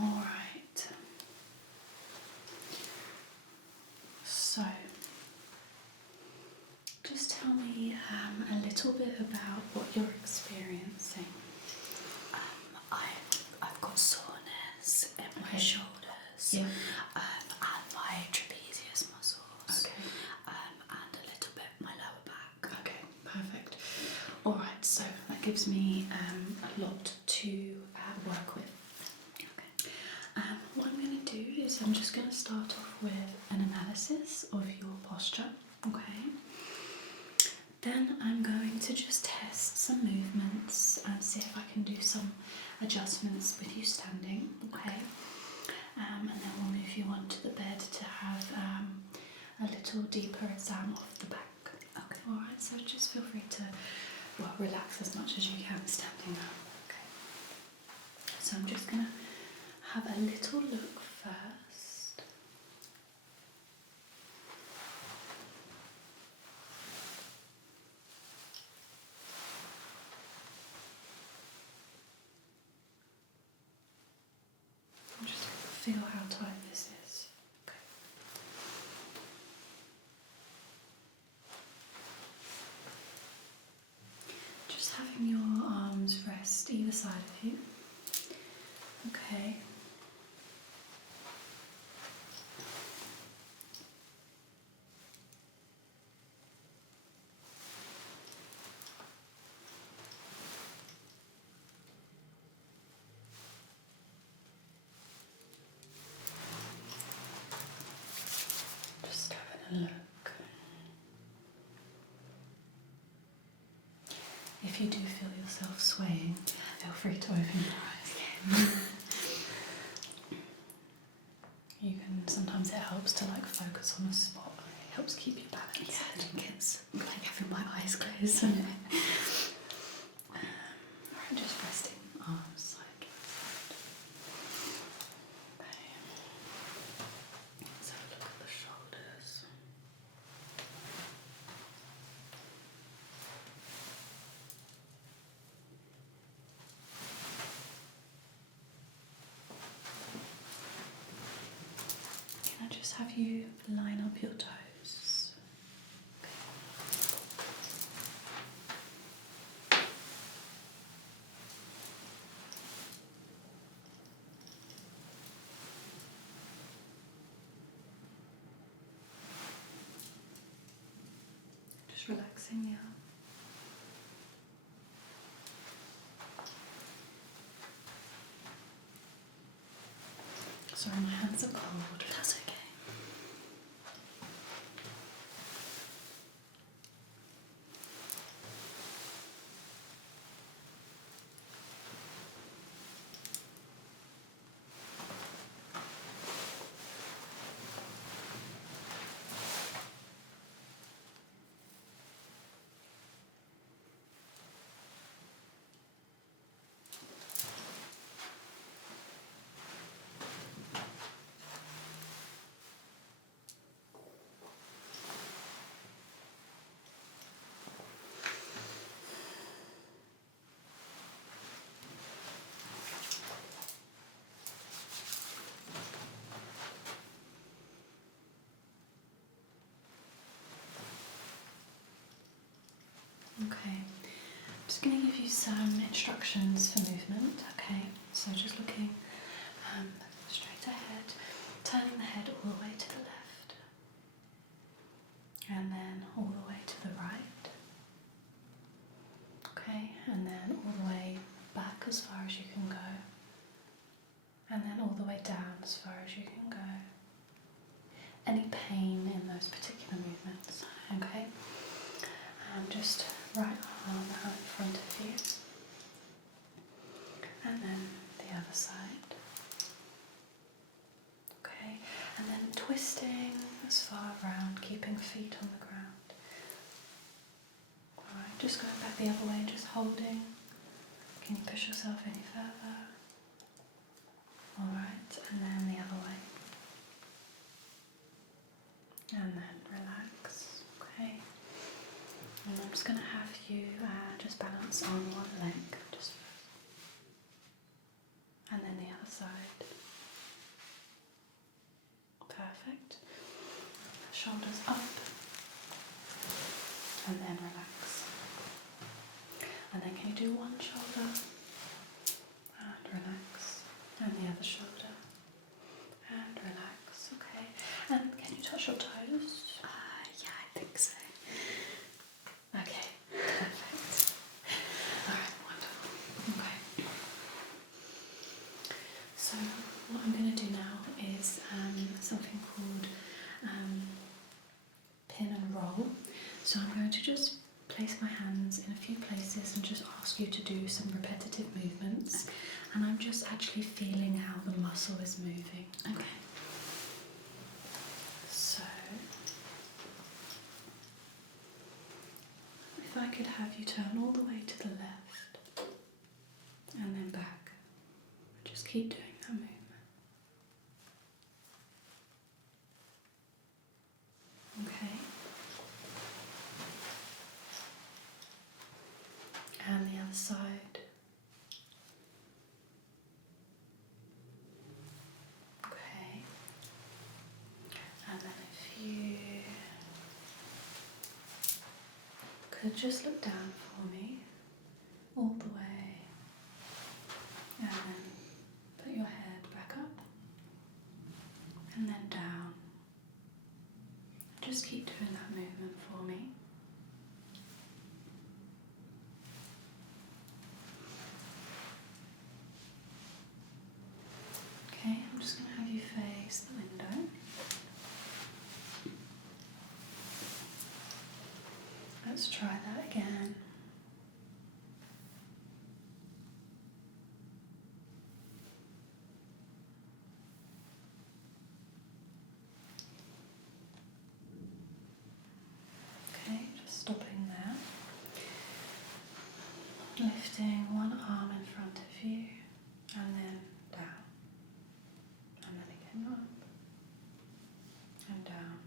All right. So, just tell me a little bit about what you're experiencing. I've got soreness in my shoulders, Yeah. and my trapezius muscles, Okay. and a little bit my lower back. Okay, perfect. All right, so that gives me a lot to work with. Okay. What I'm going to do is I'm just going to start off with an analysis of your posture, okay? Then I'm going to just test some movements and see if I can do some adjustments with you standing, okay? And then we'll move you onto the bed to have a little deeper exam of the back. Okay. All right, so just feel free to, relax as much as you can standing up. Okay. So I'm just going to have a little look first. Just feel how tight this is. Okay. Just having your arms rest either side of you. Okay. Just having a look. If you do feel yourself swaying, feel free to open your eyes. You can, sometimes it helps to focus on a spot. It helps keep you balanced. Yeah, I think it's like having my eyes closed, isn't it? I'm just resting arms side to side. Okay. Let's have a look at the shoulders. Can I just have you line up your toes? Okay. Just relaxing the arm. Sorry, my hands are cold. That's okay. Okay, I'm just going to give you some instructions for movement, okay? So just looking straight ahead, turning the head all the way to the left, and then all the way to the right, okay? And then all the way back as far as you can go, and then all the way down as far as you can go. Any pain in those particular movements, okay? And just right arm out in front of you, and then the other side, okay, and then twisting as far around, keeping feet on the ground. Alright, just going back the other way, just holding. Can you push yourself any further? Alright, and then the other way, and then relax, okay. And I'm just going to have you just balance on one leg, and then the other side. shoulders up, and then relax. And then can you do one shoulder and relax, and the other shoulder and relax, okay? And can you touch your toes? Yeah, I think so. Okay, perfect. Alright, wonderful. Okay. So what I'm going to do now is something called pin and roll. So I'm going to just place my hands in a few places and just ask you to do some repetitive movements. And I'm just actually feeling how the muscle is moving. Okay. So if I could have you turn all the way to the left and then back. Just keep doing that movement. Okay. And the other side. Okay. And then if you could just look down for me all the way, and then put your head back up and then down. Just keep doing that movement for me. Okay, I'm just going to have you face the window. Let's try that again. Okay, just stopping there. Lifting one arm in front of you and then down. And then again up and down.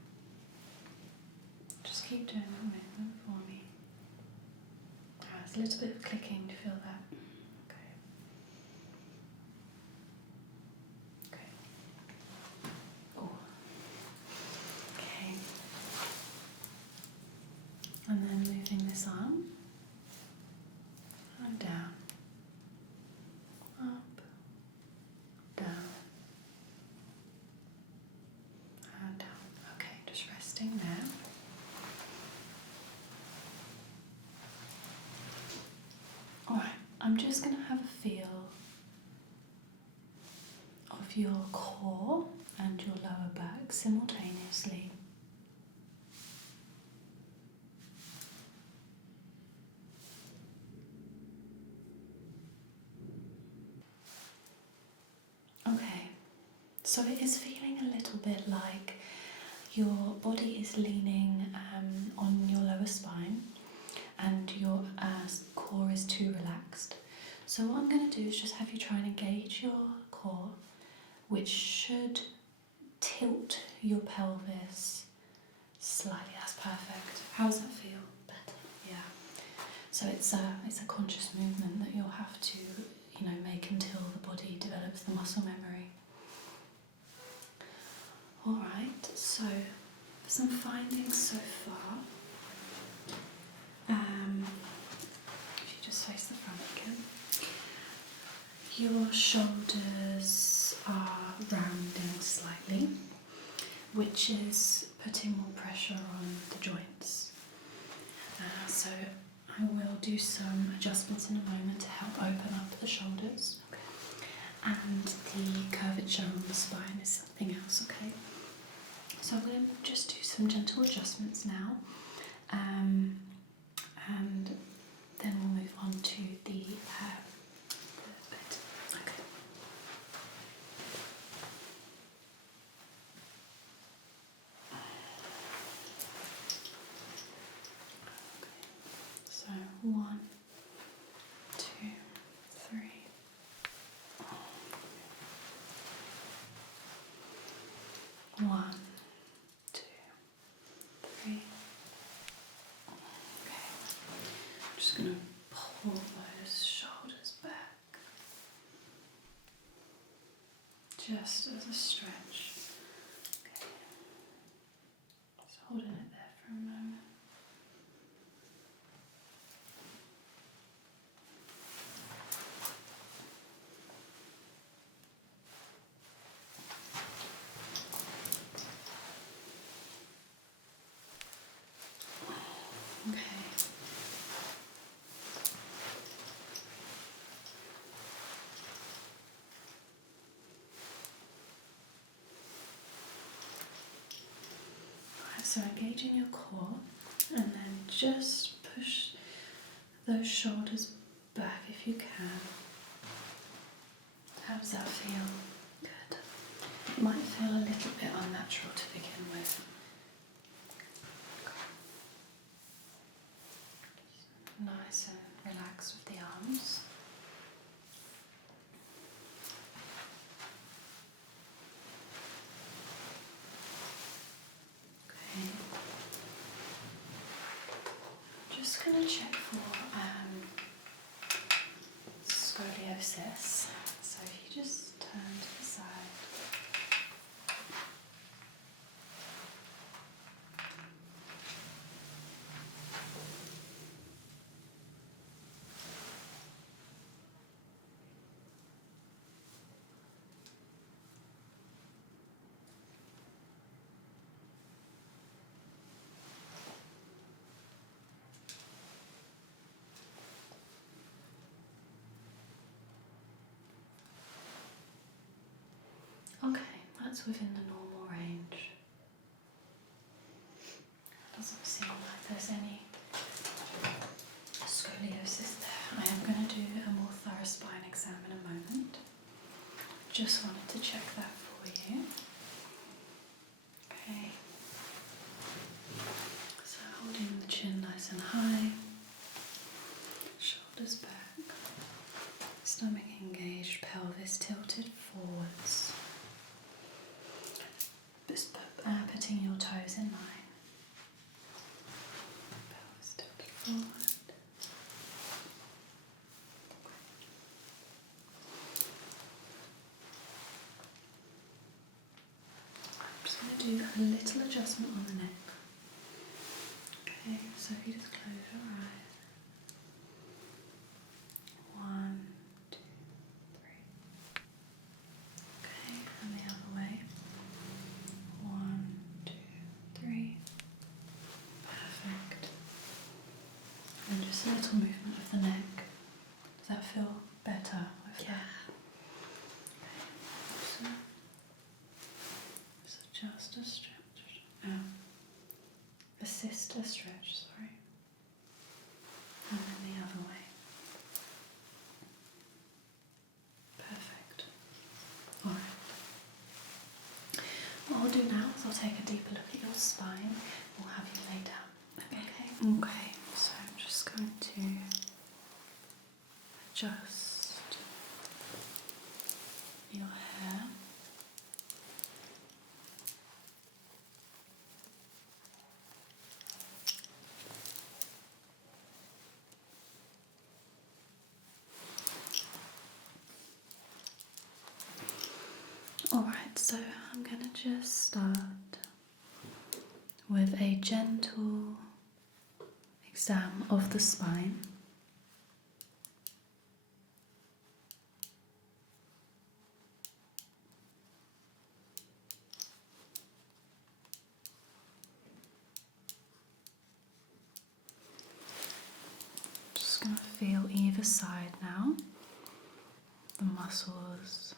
Just keep doing that movement for me. There's a little bit of clicking, do you feel that? Okay. Okay. Oh. Okay. And then moving this arm and down, up, down, and down. Okay, just resting there. Alright, I'm just going to have a feel of your core and your lower back simultaneously. Okay, so it is feeling a little bit like your body is leaning on your lower spine and your core is too relaxed. So what I'm going to do is just have you try and engage your core, which should tilt your pelvis slightly. That's perfect. How does that feel? Better. Yeah. So it's a conscious movement that you'll have to, make until the body develops the muscle memory. Alright, so some findings so far. If you just face the front again. Your shoulders are rounding slightly, which is putting more pressure on the joints. So I will do some adjustments in a moment to help open up the shoulders. Okay. And the curvature on the spine is something else, okay? So I'm going to just do some gentle adjustments now, and then we'll move on to the bed. Okay. So 1, 2, 3. 1, 2, 3. Okay. I'm just going to pull those shoulders back, just as a stretch. Okay. So engaging your core and then just push those shoulders back if you can. How does that feel? Good. It might feel a little bit unnatural to begin with. Nice and relaxed with the arms. Okay. Just going to check for scoliosis. So if you just turn to the side. Okay, that's within the normal range. Doesn't seem like there's any scoliosis there. I am going to do a more thorough spine exam in a moment. Just wanted to check that for you. Okay. So holding the chin nice and high, shoulders back, stomach engaged, pelvis tilted forwards. Just putting your toes in line. Pelvis tilted forward. I'm just going to do a little adjustment on the neck. Okay, so if you just close your eyes. 1, 2, 3. Okay, and the other way. 1, 2, 3. Perfect. And just a little movement of the neck. Does that feel better with that? Okay. So just a stretch. Assist a stretch, sorry. And then the other way. Perfect. Alright. What I'll do now is I'll take a deeper look at your spine. We'll have you lay down. Okay? Okay, so I'm just going to adjust your hair. Alright, so I'm going to just start with a gentle exam of the spine. Just going to feel either side now, the muscles.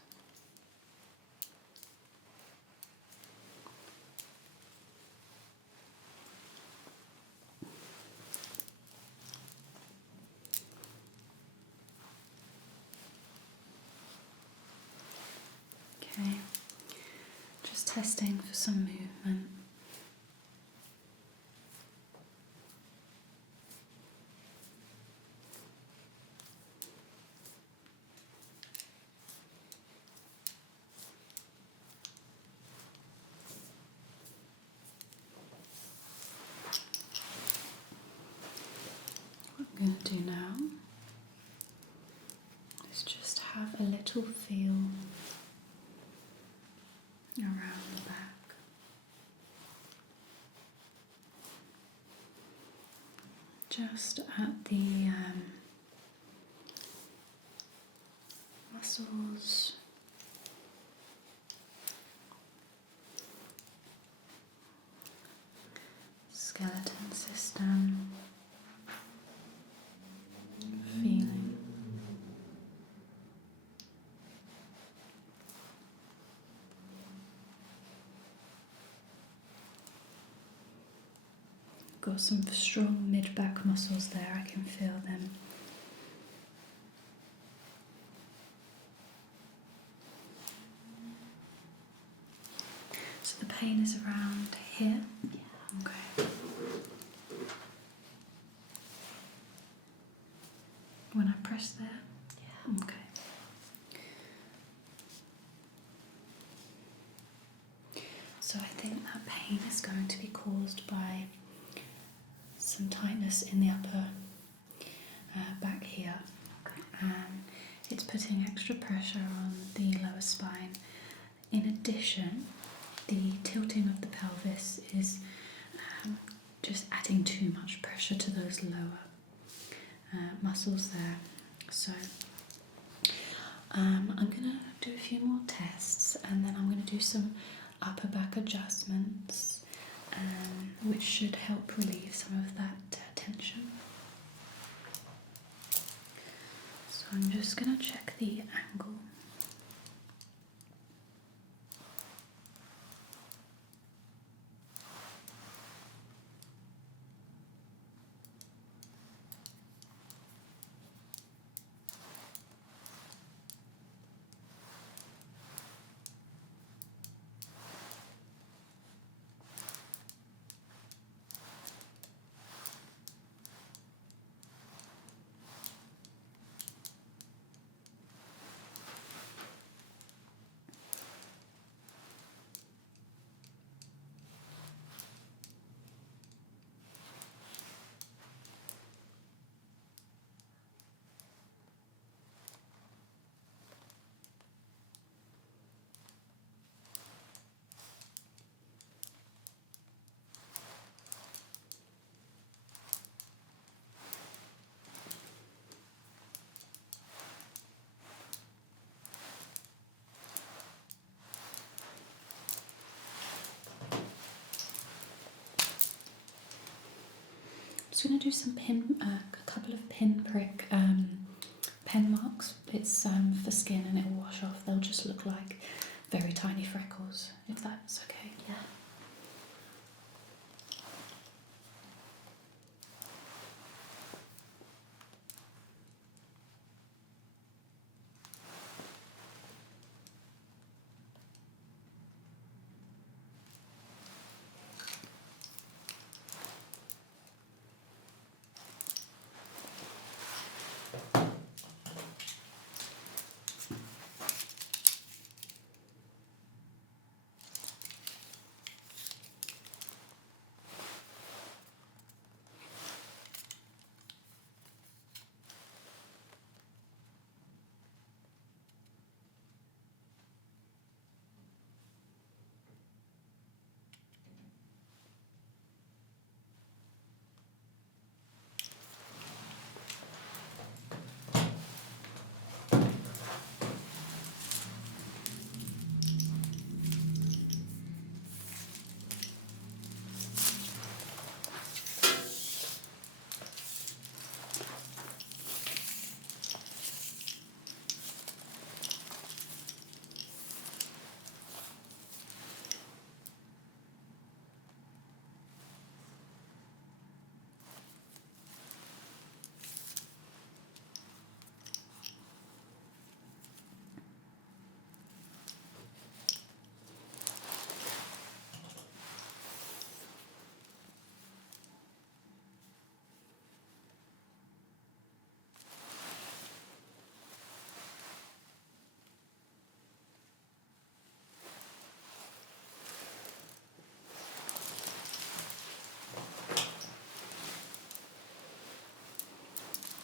Okay, just testing for some movement. What I'm going to do now is just have a little feel around the back. Just at the muscles, skeleton system, feeling. got some strong mid-back muscles there, I can feel them. So the pain is around here? Yeah. Okay. When I press there? Yeah. Okay. So I think that pain is going to be caused by some tightness in the upper back here. It's putting extra pressure on the lower spine. In addition, the tilting of the pelvis is just adding too much pressure to those lower muscles there. So I'm going to do a few more tests, and then I'm going to do some upper back adjustments, which should help relieve some of that tension. So I'm just going to check the angle. Just going to do some a couple of pinprick pen marks. It's for skin and it will wash off. They'll just look like very tiny freckles, if that's okay. Yeah.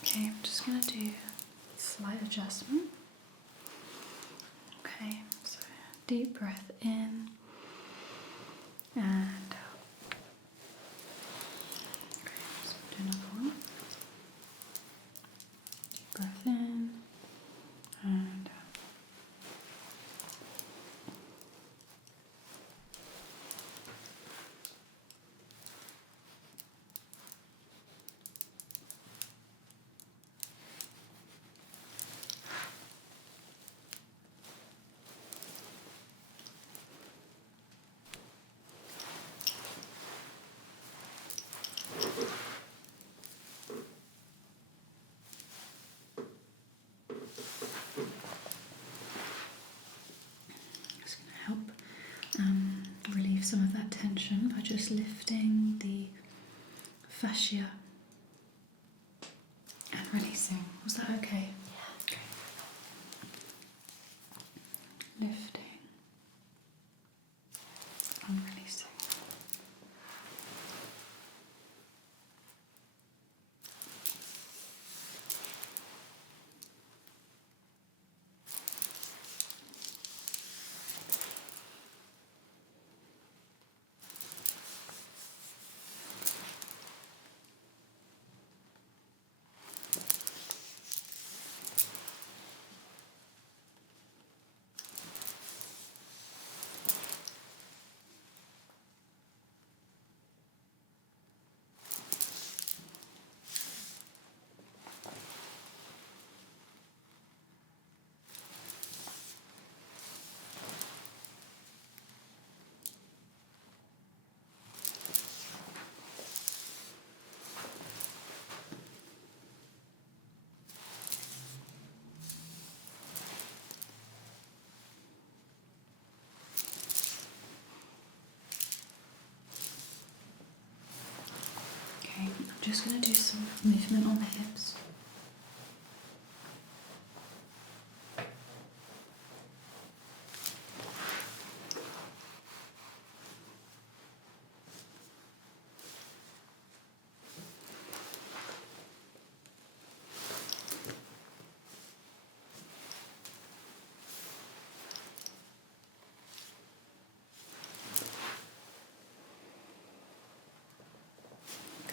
Okay, I'm just going to do a slight adjustment. Okay, so deep breath in and out. Okay, so do another one. Deep breath in and out. help relieve some of that tension by just lifting the fascia and releasing. Was that okay? Yeah. Okay. Lifting and releasing. Okay, I'm just going to do some movement on the hips.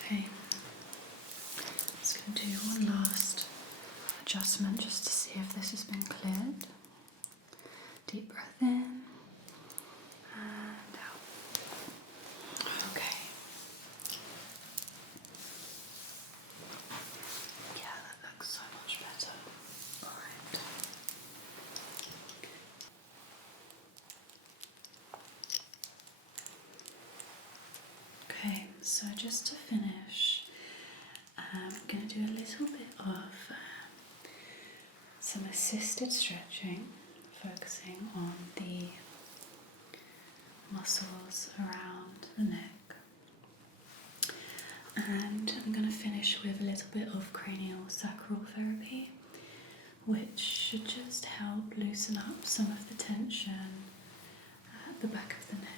Okay, just going to do one last adjustment just to see if this has been cleared. Deep breath in and out. Okay. Yeah, that looks so much better. Alright. Okay, so just to finish, I'm going to do a little bit of some assisted stretching, focusing on the muscles around the neck. And I'm going to finish with a little bit of cranial sacral therapy, which should just help loosen up some of the tension at the back of the neck.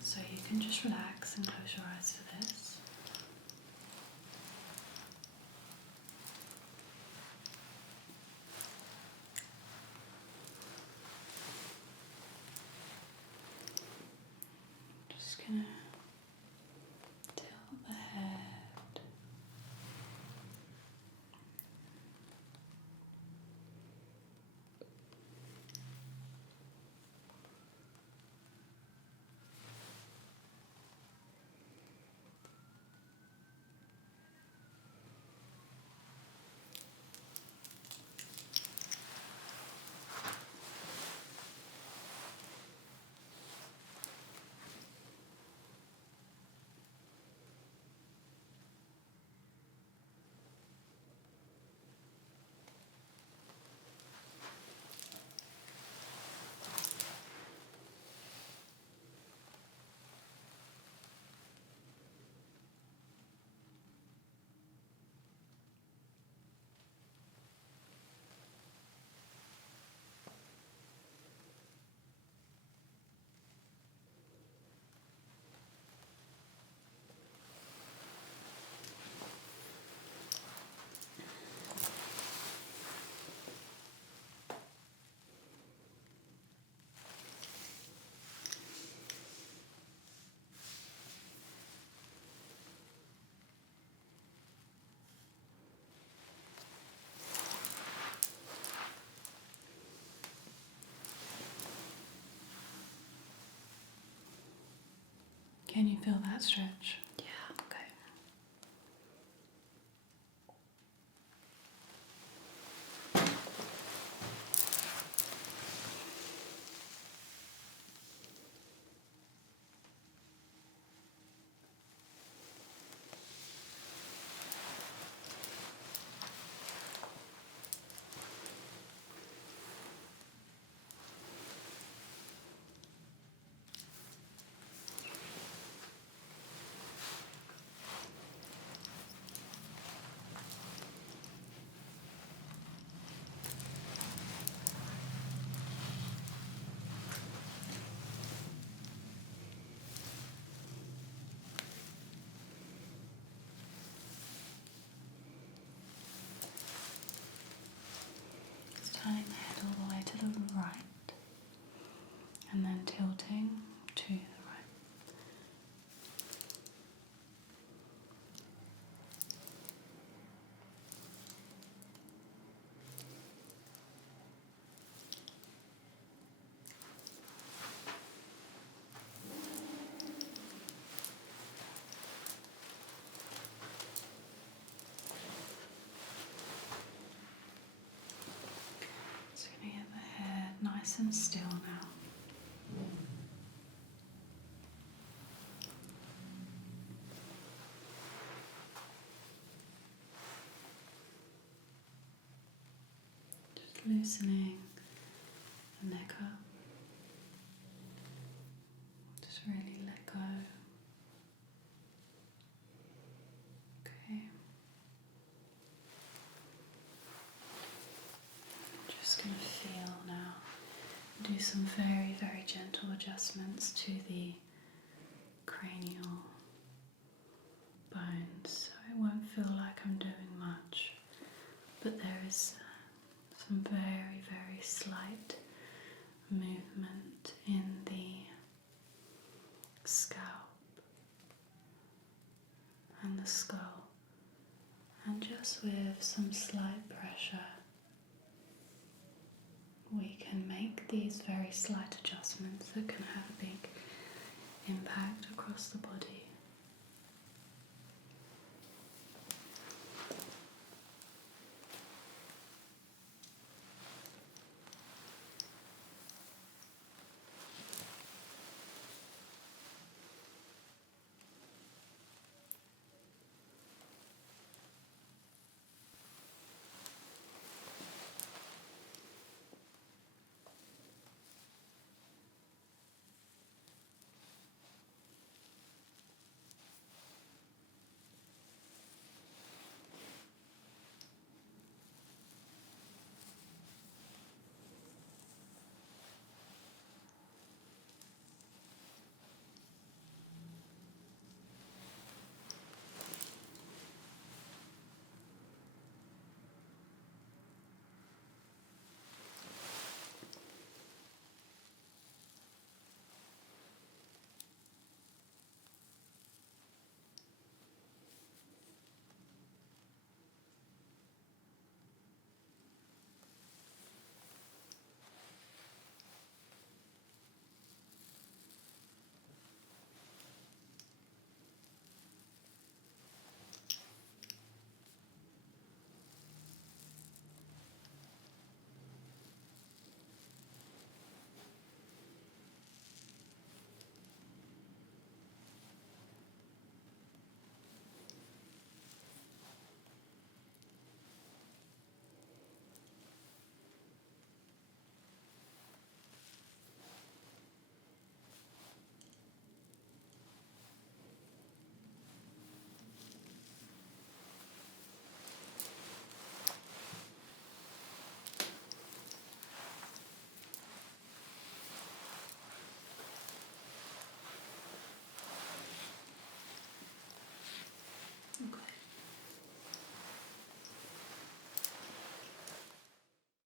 So you can just relax and close your eyes for this. Just gonna tilt the head. Can you feel that stretch? Yeah. Okay. the right, and then tilting to the right. Just going to get the head nice and still now. Just loosening the neck up. Just really let go. Okay. Just going to feel now. Do some very, very gentle adjustments to the cranial bones. So it won't feel like I'm doing much, but there is some very, very slight movement in the scalp and the skull, and just with some slight pressure we can make these very slight adjustments that can have a big impact across the body.